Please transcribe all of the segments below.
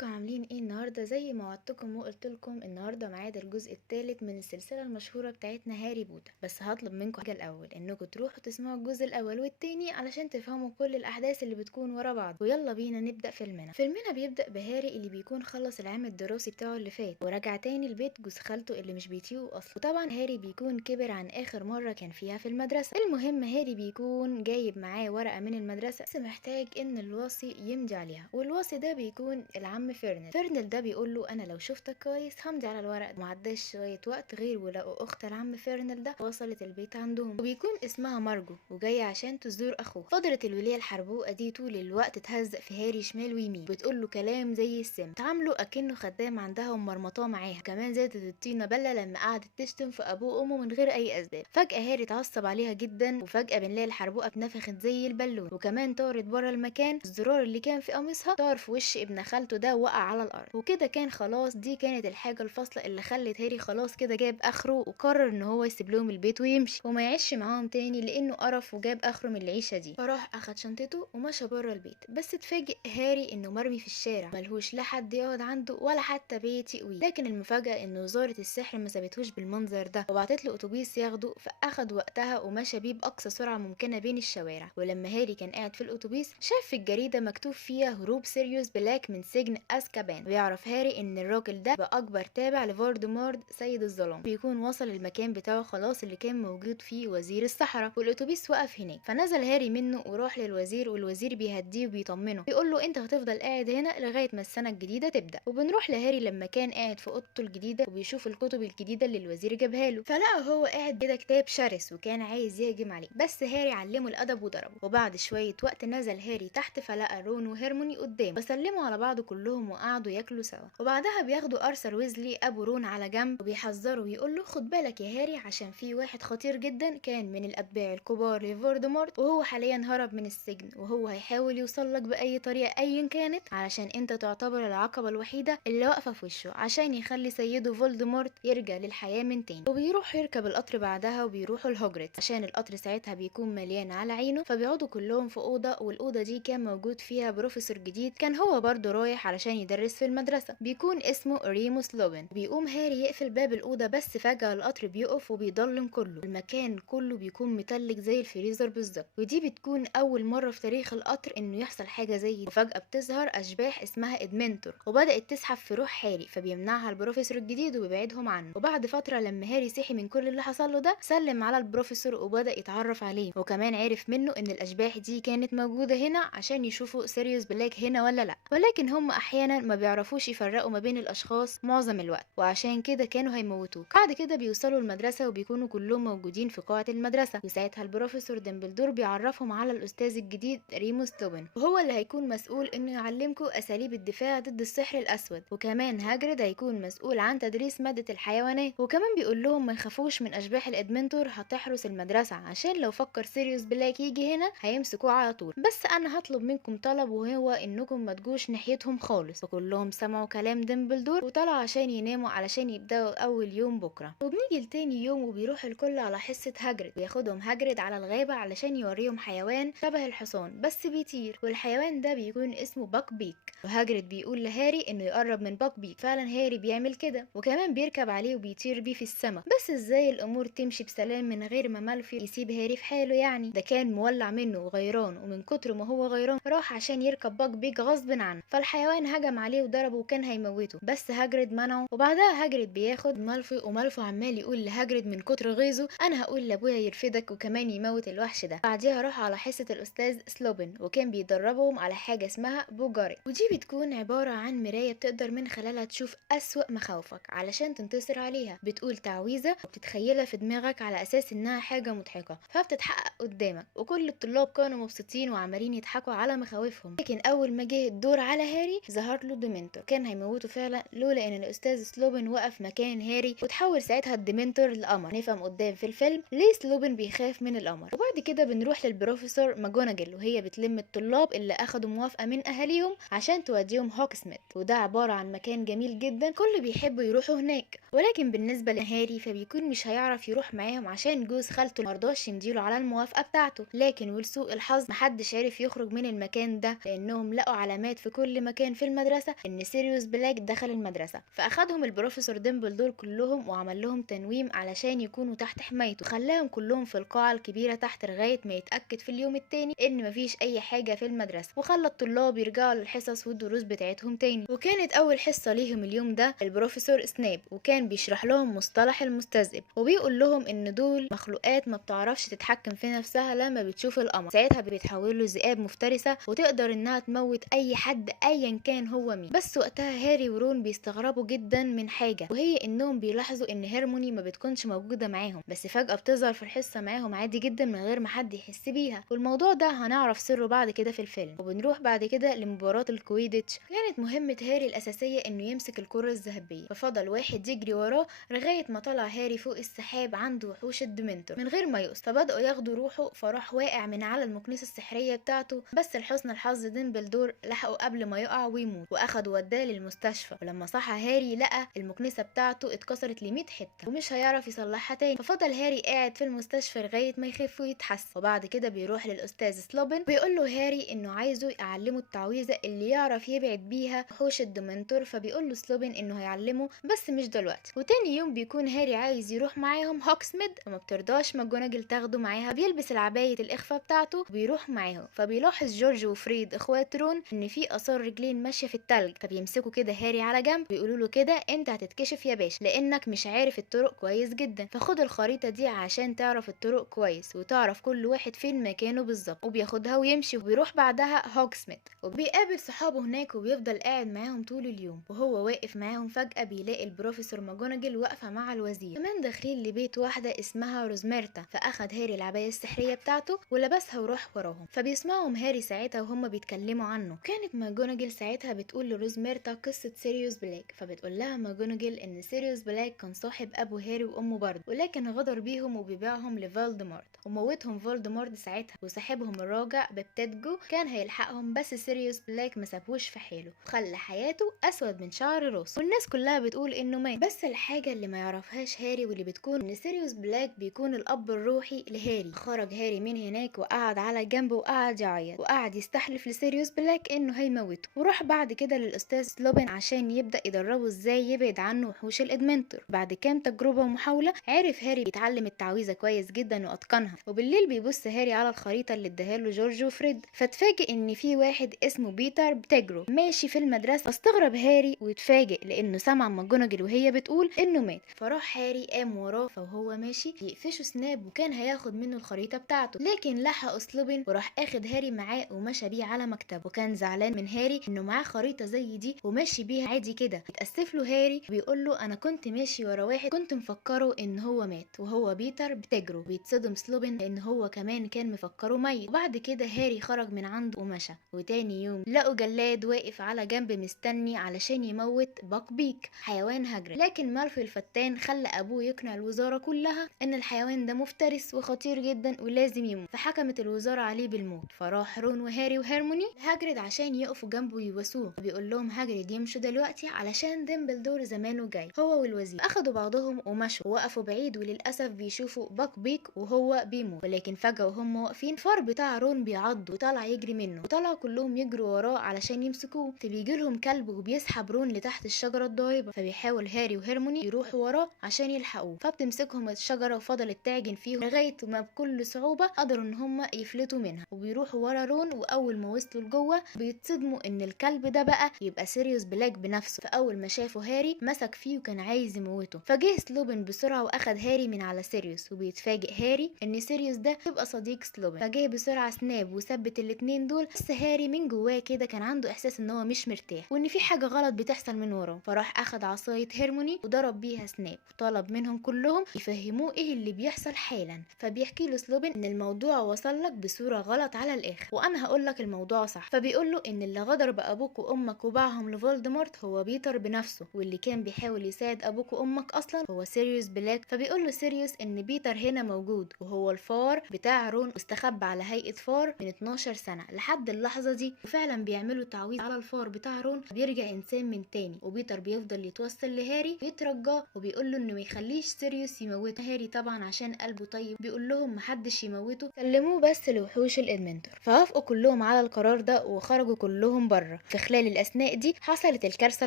ازيكم عاملين ايه النهارده؟ زي ما وعدتكم وقلت لكم النهارده ميعاد الجزء الثالث من السلسله المشهوره بتاعتنا هاري بوتر. بس هطلب منكم حاجه الاول، انكم تروحوا تسمعوا الجزء الاول والتاني علشان تفهموا كل الاحداث اللي بتكون ورا بعض. ويلا بينا نبدا فيلمنا بيبدا بهاري اللي بيكون خلص العام الدراسي بتاعه اللي فات ورجع تاني البيت جوز خالته اللي مش بيطيقه اصلا. وطبعا هاري بيكون كبر عن اخر مره كان فيها في المدرسه. المهم هاري بيكون جايب معاه ورقه من المدرسه بس محتاج ان الوصي يمضي عليها، والوصي ده بيكون العم فيرنل ده بيقول له انا لو شفتك كويس همضي على الورق. معداش شويه وقت غير ولقوا اخت العم فيرنل ده وصلت البيت عندهم، وبيكون اسمها مارجو وجايه عشان تزور اخوه. فضلت الوليه الحربوقه دي طول الوقت تهزق في هاري شمال ويمين، بتقول له كلام زي السم، تعامله اكنه خدام عندها ومرمطاه معاها. كمان زادت الطينه بله لما قعدت تشتم في ابوه وامه من غير اي اسباب. فجاه هاري اتعصب عليها جدا، وفجاه بنلاقي الحربوقه اتنفخت زي البالون، وكمان طارت بره المكان. الزرار اللي كان في قميصها طار في وش ابن خالته ده وقع على الارض. وكده كان خلاص، دي كانت الحاجه الفاصله اللي خلت هاري خلاص كده جاب اخره، وقرر ان هو يسيب لهم البيت ويمشي وما يعيش معاهم تاني لانه قرف وجاب اخره من العيشه دي. فراح اخد شنطته ومشى بره البيت. بس اتفاجئ هاري انه مرمي في الشارع، ملهوش لا حد يقعد عنده ولا حتى بيت يقويه. لكن المفاجاه ان وزاره السحر ما سابتهوش بالمنظر ده وبعتت له اتوبيس ياخده، فاخد وقتها ومشى بيه باقصى سرعه ممكنه بين الشوارع. ولما هاري كان قاعد في الاتوبيس شاف في الجريده مكتوب فيها هروب سيريوس بلاك من سجن اسكابان. ويعرف هاري ان الراجل ده بقى اكبر تابع لفولدمورت سيد الظلام، بيكون وصل المكان بتاعه خلاص اللي كان موجود فيه وزير الصحراء. والاتوبيس وقف هناك، فنزل هاري منه وراح للوزير، والوزير بيهديه وبيطمنه، بيقول له انت هتفضل قاعد هنا لغايه ما السنه الجديده تبدا. وبنروح لهاري لما كان قاعد في اوضته الجديده وبيشوف الكتب الجديده اللي الوزير جابها له، فلقى هو قاعد كده كتاب شرس وكان عايز يهجم عليه، بس هاري علمه الادب وضربه. وبعد شويه وقت نزل هاري تحت فلقى رون وهيرموني قدامه، وسلموا على بعض كلهم وقعدوا ياكلوا سوا. وبعدها بياخدوا ارثر ويزلي ابو رون على جنب وبيحذروا ويقول له خد بالك يا هاري عشان في واحد خطير جدا كان من الاتباع الكبار لفولدمورت وهو حاليا هرب من السجن، وهو هيحاول يوصل لك باي طريقه ايا كانت علشان انت تعتبر العقبه الوحيده اللي واقفه في وشه عشان يخلي سيده فولدمورت يرجع للحياه من تاني. وبيروح يركب القطر بعدها وبيروحوا لهوجرتس عشان القطر ساعتها بيكون مليان على عينه. فبيقعدوا كلهم في اوضه، والاوضه دي كان موجود فيها بروفيسور جديد كان هو برضه رايح علشان يدرس في المدرسه، بيكون اسمه ريموس لوبن. بيقوم هاري يقفل باب الاوضه، بس فجاه القطر بيقف وبيضلم كله، المكان كله بيكون متلج زي الفريزر بالظبط. ودي بتكون اول مره في تاريخ القطر انه يحصل حاجه زي دي. وفجاه بتظهر اشباح اسمها ادمنتور وبدات تسحب في روح هاري، فبيمنعها البروفيسور الجديد وبيبعدهم عنه. وبعد فتره لما هاري صحي من كل اللي حصل له ده سلم على البروفيسور وبدا يتعرف عليه، وكمان عرف منه ان الاشباح دي كانت موجوده هنا عشان يشوفوا سيريوس بلاك هنا ولا لا، ولكن هم احيانا ما بيعرفوش يفرقوا ما بين الاشخاص معظم الوقت، وعشان كده كانوا هيموتوه. بعد كده بيوصلوا المدرسه وبيكونوا كلهم موجودين في قاعه المدرسه، وساعتها البروفيسور ديمبلدور بيعرفهم على الاستاذ الجديد ريموس لوبن، وهو اللي هيكون مسؤول انه يعلمكم اساليب الدفاع ضد السحر الاسود. وكمان هاجريد هيكون مسؤول عن تدريس ماده الحيوانات. وكمان بيقول لهم ما يخافوش من اشباح الادمنتور، هتحرس المدرسه عشان لو فكر سيريوس بلاك يجي هنا هيمسكوه على طول. بس انا هطلب منكم طلب، وهو انكم ما تجوش ناحيتهم خالص. فكلهم سمعوا كلام ديمبلدور وطلعوا عشان يناموا علشان يبداوا اول يوم بكره. وبنيجي لتاني يوم وبيروح الكل على حصه هاجريد، وياخدهم هاجريد على الغابه علشان يوريهم حيوان شبه الحصان بس بيطير، والحيوان ده بيكون اسمه باك بيك. وهاجريد بيقول لهاري انه يقرب من باك بيك، فعلا هاري بيعمل كده وكمان بيركب عليه وبيطير بيه في السماء. بس ازاي الامور تمشي بسلام من غير ما مالفي يسيب هاري في حاله؟ يعني ده كان مولع منه وغيران، ومن كتر ما هو غيران راح عشان يركب باك بيك غصب عنه، فالحيوان هجم عليه وضربه وكان هيموته، بس هاجريد منعه. وبعدها هاجريد بياخد مالفي، ومالفي عمال يقول لهاجريد من كتر غيظه انا هقول لابويا يرفدك وكمان يموت الوحش ده. بعدها راح على حصه الاستاذ سلوبن وكان بيدربهم على حاجه اسمها بوجاري، ودي بتكون عباره عن مرايه بتقدر من خلالها تشوف اسوأ مخاوفك علشان تنتصر عليها. بتقول تعويذه وبتتخيلها في دماغك على اساس انها حاجه مضحكه فبتتحقق قدامك. وكل الطلاب كانوا مبسوطين وعمالين يضحكوا على مخاوفهم. لكن اول ما جه الدور على هاري ظهر له ديمنتور كان هيموته فعلا لولا ان الاستاذ سلوبن وقف مكان هاري، وتحول ساعتها الديمنتور لقمر. نفهم قدام في الفيلم ليه سلوبن بيخاف من القمر. وبعد كده بنروح للبروفيسور ماجوناجل وهي بتلم الطلاب اللي اخدوا موافقه من اهاليهم عشان توديهم هوكسميت، وده عباره عن مكان جميل جدا كل بيحبوا يروحوا هناك. ولكن بالنسبه لهاري فبيكون مش هيعرف يروح معاهم عشان جوز خالته مرضاش يمديله على الموافقه بتاعته. لكن ولسوء الحظ محدش عرف يخرج من المكان ده لانهم لقوا علامات في كل مكان في المدرسة ان سيريوس بلاك دخل المدرسة، فاخدهم البروفيسور ديمبلدور كلهم وعمل لهم تنويم علشان يكونوا تحت حمايته، خلاهم كلهم في القاعة الكبيرة تحت لغاية ما يتأكد في اليوم التاني ان مفيش اي حاجة في المدرسة، وخلى الطلاب يرجعوا للحصص والدروس بتاعتهم تاني. وكانت اول حصة ليهم اليوم ده البروفيسور سناب، وكان بيشرح لهم مصطلح المستذئب، وبيقول لهم ان دول مخلوقات ما بتعرفش تتحكم في نفسها لما بتشوف القمر، ساعتها بيتحولوا ذئاب مفترسة وتقدر انها تموت اي حد ايا كان هو مين. بس وقتها هاري ورون بيستغربوا جدا من حاجة، وهي انهم بيلاحظوا ان هيرموني ما بتكونش موجودة معاهم، بس فجأة بتظهر في الحصة معاهم عادي جدا من غير ما حد يحس بيها، والموضوع ده هنعرف سره بعد كده في الفيلم. وبنروح بعد كده لمباراة الكويديتش. كانت مهمة هاري الأساسية انه يمسك الكرة الذهبية، ففضل واحد يجري وراه لغاية ما طلع هاري فوق السحاب عند وحوش الديمنتور من غير ما يقص، فبدأوا ياخدوا روحه، فراح واقع من على المكنسة السحرية بتاعته، بس لحسن الحظ ديمبلدور لحقه قبل ما يقع ويموت، واخد وداه للمستشفى. ولما صحى هاري لقى المكنسة بتاعته اتكسرت ل100 حتة ومش هيعرف يصلحها تاني، ففضل هاري قاعد في المستشفى لغاية ما يخف ويتحسن. وبعد كده بيروح للأستاذ سلوبن وبيقول له هاري انه عايزه يعلمه التعويذة اللي يعرف يبعد بيها وحوش الديمنتور، فبيقول له سلوبن انه هيعلمه بس مش دلوقتي. وتاني يوم بيكون هاري عايز يروح معاهم هوكسميد وما بترضاش ماجوناجل تاخده معاها، بيلبس العباية الإخفاء بتاعته وبيروح معاهم. فبيلاحظ جورج وفريد اخوات رون ان في اثار رجلين ماشية في التلج، فبيمسكوا كده هاري على جنب بيقولوا له كده انت هتتكشف يا باشا لانك مش عارف الطرق كويس جدا، فخد الخريطة دي عشان تعرف الطرق كويس وتعرف كل واحد فين مكانه بالظبط. وبياخدها ويمشي وبيروح بعدها هوكسميد وبيقابل صحابه هناك وبيفضل قاعد معاهم طول اليوم. وهو واقف معاهم فجأة بيلاقي البروفيسور ماجوناجل واقفة مع الوزير، كمان داخلين لبيت واحدة اسمها روزميرتا، فأخد هاري العباية السحرية بتاعته ولبسها وراح وراهم. فبيسمعهم هاري ساعتها وهم بيتكلموا عنه. كانت ماجوناجل ساعتها بتقول لروزميرتا قصة سيريوس بلاك، فبتقول لها ماجوناجل ان سيريوس بلاك كان صاحب ابو هاري وامه برضه، ولكن غدر بيهم وبيبيعهم لفالدمورت وموتهم فولدمورت ساعتها، وصاحبهم الراجع ببتدجو كان هيلحقهم، بس سيريوس بلاك ما سابهوش في حاله وخلى حياته اسود من شعر راسه، والناس كلها بتقول انه مات. بس الحاجه اللي ما يعرفهاش هاري واللي بتكون ان سيريوس بلاك بيكون الاب الروحي لهاري. خرج هاري من هناك وقعد على جنبه وقعد يعيط وقعد يستحلف لسيريوس بلاك انه هيموته، وراح بعد كده للاستاذ سلوبن عشان يبدا يدربه ازاي يبعد عنه وحوش الادمنتور. بعد كام تجربه ومحاوله عرف هاري يتعلم التعويذه كويس جدا واتقنها. وبالليل بيبص هاري على الخريطه اللي اداها له جورج وفريد، فاتفاجئ ان في واحد اسمه بيتر بتجرو ماشي في المدرسه، فاستغرب هاري واتفاجئ لانه سمع ماجوناجل وهي بتقول انه مات. فراح هاري قام وراه، فهو ماشي يقفشه سناب وكان هياخد منه الخريطه بتاعته، لكن لحق سلوبن وراح اخد هاري معاه ومشى بيه على مكتبه، وكان زعلان من هاري انه معاه خريطه زي دي وماشي بيها عادي كده. اتاسف له هاري وبيقول له انا كنت ماشي ورا واحد كنت مفكره ان هو مات وهو بيتر بتجرو. بيتصدم سلوبن لان هو كمان كان مفكره ميت. وبعد كده هاري خرج من عنده ومشى. وتاني يوم لقوا جلاد واقف على جنب مستني علشان يموت باك بيك حيوان هجري، لكن مالفي الفتان خلى ابوه يقنع الوزاره كلها ان الحيوان ده مفترس وخطير جدا ولازم يموت، فحكمت الوزاره عليه بالموت. فراح رون وهاري وهيرموني لهاجريد عشان يقفوا جنبه ويواسوه، وبيقول لهم هاجريد يمشوا دلوقتي علشان ديمبلدور زمانه جاي هو والوزير. اخدوا بعضهم ومشوا ووقفوا بعيد، وللاسف بيشوفوا باك بيك وهو بيموت. ولكن فجاه وهم واقفين الفار بتاع رون بيعض وطلع يجري منه، وطلعوا كلهم يجروا وراه علشان يمسكوه. فبيجي لهم كلب وبيسحب رون لتحت الشجره الضايبه، فبيحاول هاري وهيرموني يروحوا وراه عشان يلحقوه، فبتمسكهم الشجره وفضلت تعجن فيهم لغايه ما بكل صعوبه قدروا ان هم يفلتوا منها. وبيروحوا ورا رون، واول ما وصلوا لجوه بيتصدموا ان الكلب ده بقى يبقى سيريوس بلاك بنفسه. فاول ما شافوا هاري مسك فيه وكان عايز يموته، فجه سلوبن بسرعه واخد هاري من على سيريوس. وبيتفاجئ هاري ان سيريوس ده يبقى صديق سلوبن، فجه بسرعه سناب وثبت الاتنين دول. بس هاري من جواه كده كان عنده احساس ان هو مش مرتاح وان في حاجه غلط بتحصل من وراه، فراح اخد عصايه هيرموني وضرب بيها سناب، وطلب منهم كلهم يفهموه ايه اللي بيحصل حالا. فبيحكي له سلوبن ان الموضوع وصل لك بصوره غلط على الاخر وانا هقول لك الموضوع صح. فبيقول له ان اللي غدر بابوك وامك وباعهم لفولدمورت هو بيتر بنفسه، واللي كان بيحاول يساعد ابوك وامك اصلا هو سيريوس بلاك. فبيقول له سيريوس ان بيتر هنا موجود وهو الفار بتاع رون، واستخبى على هيئه فار من 12 سنه لحد اللحظه دي، وفعلا بيعملوا تعويذ على الفار بتاع رون بيرجع انسان من تاني. وبيتر بيفضل يتوسل لهاري ويترجاه وبيقول له انه ما يخليش سيريوس يموت هاري طبعا عشان قلبه طيب. بيقول لهم محدش يموته، سلموه بس لوحوش الادمنتور. فوافقوا كلهم على القرار ده وخرجوا كلهم بره، في خلال الأثناء دي حصلت الكارثة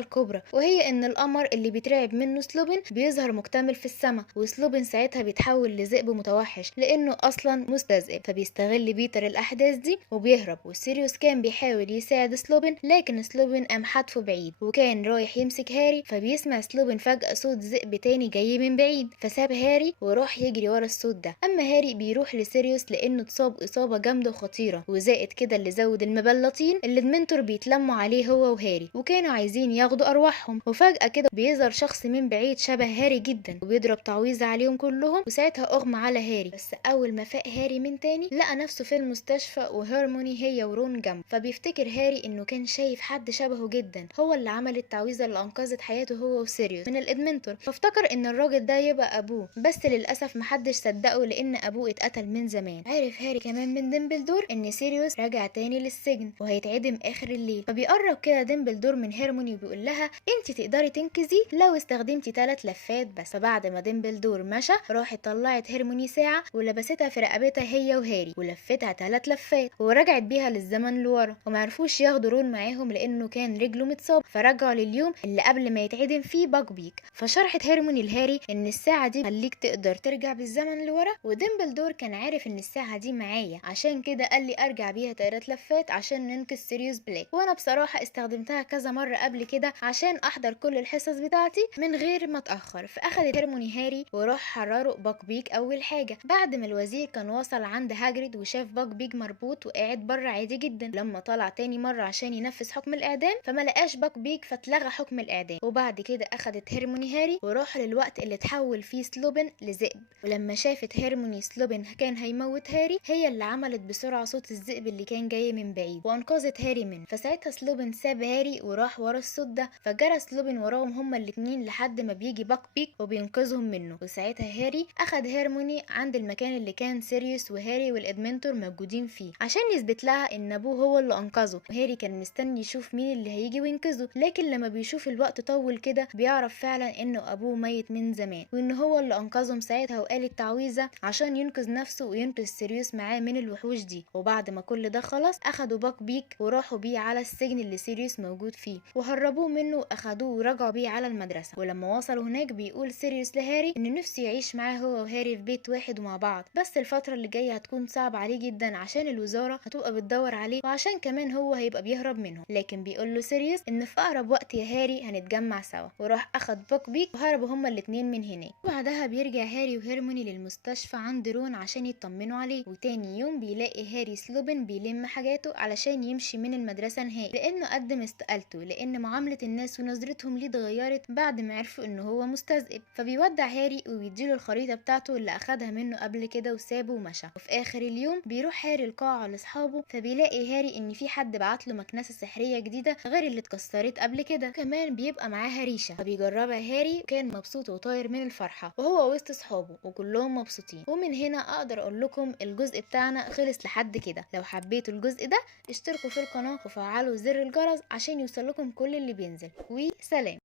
الكبرى، وهي إن القمر اللي بيترعب منه سلوبين بيظهر مكتمل في السماء، وسلوبين ساعتها بيتحول لذئب متوحش لأنه أصلا مستذئب. فبيستغل بيتر الأحداث دي وبيهرب، وسيريوس كان بيحاول يساعد سلوبين لكن سلوبين قام حدفه بعيد، وكان رايح يمسك هاري فبيسمع سلوبين فجأة صوت ذئب تاني جاي من بعيد، فساب هاري وراح يجري ورا الصوت ده. أما هاري بيروح لسيريوس لأنه اتصاب إصابة جامدة وخطيرة، وزائد كده اللي زود المبلطين اللي المنتور بيتلموا عليه هو وهاري، وكانوا عايزين ياخدوا أرواحهم. وفجأة كده بيظهر شخص من بعيد شبه هاري جدا وبيضرب تعويذة عليهم كلهم، وساعتها أغمى على هاري. بس أول ما فاق هاري من تاني لقى نفسه في المستشفى وهارموني هي ورون جنبه، فبيفتكر هاري إنه كان شايف حد شبهه جدا هو اللي عمل التعويذة اللي أنقذت حياته هو وسيريوس من الإدمنتور، فافتكر إن الراجل ده يبقى أبوه. بس للأسف محدش صدقه لأن أبوه اتقتل من زمان. عرف هاري كمان من ديمبلدور إن سيريوس راجع تاني للسجن وهيتعدم آخر الليل، فبيقرب كده ديمبلدور من هارموني وبيقول لها انت تقدري تنقذيه لو استخدمتي 3 لفات بس. فبعد ما ديمبلدور مشى راحت طلعت هارموني ساعة ولبستها في رقبتها هي وهاري ولفتها 3 لفات ورجعت بيها للزمن لورا، ومعرفوش ياخدوا رون معاهم لأنه كان رجله متصاب، فرجعوا لليوم اللي قبل ما يتعدم فيه باك بيك. فشرحت هارموني لهاري ان الساعة دي خليك تقدر ترجع بالزمن لورا، وديمبلدور كان عارف ان الساعة دي معايا عشان كده قال لي ارجع بيها 3 لفات عشان ننقذ سيريوس بلاك، وانا بصراحة استخدمتها كذا مرة قبل كده عشان احضر كل الحصص بتاعتي من غير ما اتأخر. فاخدت هارموني هاري وراح حرروا باك بيك اول حاجة بعد ما الوزير كان وصل عند هاجريد وشاف باك بيك مربوط وقاعد بره عادي جدا. لما طلع تاني مرة عشان ينفذ حكم الاعدام فما لقاش باك بيك فاتلغى حكم الاعدام. وبعد كده اخدت هارموني هاري وراح للوقت اللي اتحول فيه سلوبين لذئب، ولما شافت هارموني سلوبين كان هيموت هاري هي اللي عملت بسرعة صوت الذئب اللي كان جاي من بعيد وانقذت هاري منه. فساعتها سلوبين ساب هاري وراح ورا الصوت ده، فجرى سلوبين وراهم هما الاتنين لحد ما بيجي باك بيك وبينقذهم منه. وساعتها هاري اخد هارموني عند المكان اللي كان سيريوس وهاري والادمنتور موجودين فيه عشان يثبت لها ان ابوه هو اللي انقذه. وهاري كان مستني يشوف مين اللي هيجي وينقذه، لكن لما بيشوف الوقت طول كده بيعرف فعلا انه ابوه ميت من زمان وان هو اللي انقذهم ساعتها وقال التعويذه عشان ينقذ نفسه وينقذ سيريوس معاه من الوحوش دي. وبعد ما كل ده خلص اخدوا باك بيك وراحوا بيه على السجن اللي سيريوس موجود فيه وهربوه منه واخدوه ورجعوا بيه على المدرسه. ولما وصلوا هناك بيقول سيريوس لهاري انه نفسه يعيش معاه هو وهاري في بيت واحد ومع بعض، بس الفتره اللي جايه هتكون صعبه عليه جدا عشان الوزاره هتبقى بتدور عليه وعشان كمان هو هيبقى بيهرب منهم. لكن بيقول له سيريوس ان في اقرب وقت يا هاري هنتجمع سوا، وراح اخد باك بيك وهربوا هما الاتنين من هناك. وبعدها بيرجع هاري وهيرموني للمستشفى عند رون عشان يطمنوا عليه. وتاني يوم بيلاقي هاري سلوبين بيلم حاجاته علشان يمشي من المدرسه نهائي لانه قدم استقالته لان معامله الناس ونظرتهم ليه اتغيرت بعد ما عرفوا انه هو مستذئب. فبيودع هاري وبيديله الخريطه بتاعته اللي اخدها منه قبل كده وسابه ومشى. وفي اخر اليوم بيروح هاري القاعه لاصحابه فبيلاقي هاري ان في حد بعتله مكنسه سحريه جديده غير اللي اتكسرت قبل كده، كمان بيبقى معاها ريشه فبيجربها هاري وكان مبسوط وطاير من الفرحه وهو وسط اصحابه وكلهم مبسوطين. ومن هنا اقدر اقول لكم الجزء بتاعنا خلص لحد كده. لو حبيتوا الجزء ده اشتركوا في القناه وفعلوا زر الجرس عشان يوصلكم كل اللي بينزل، وسلام.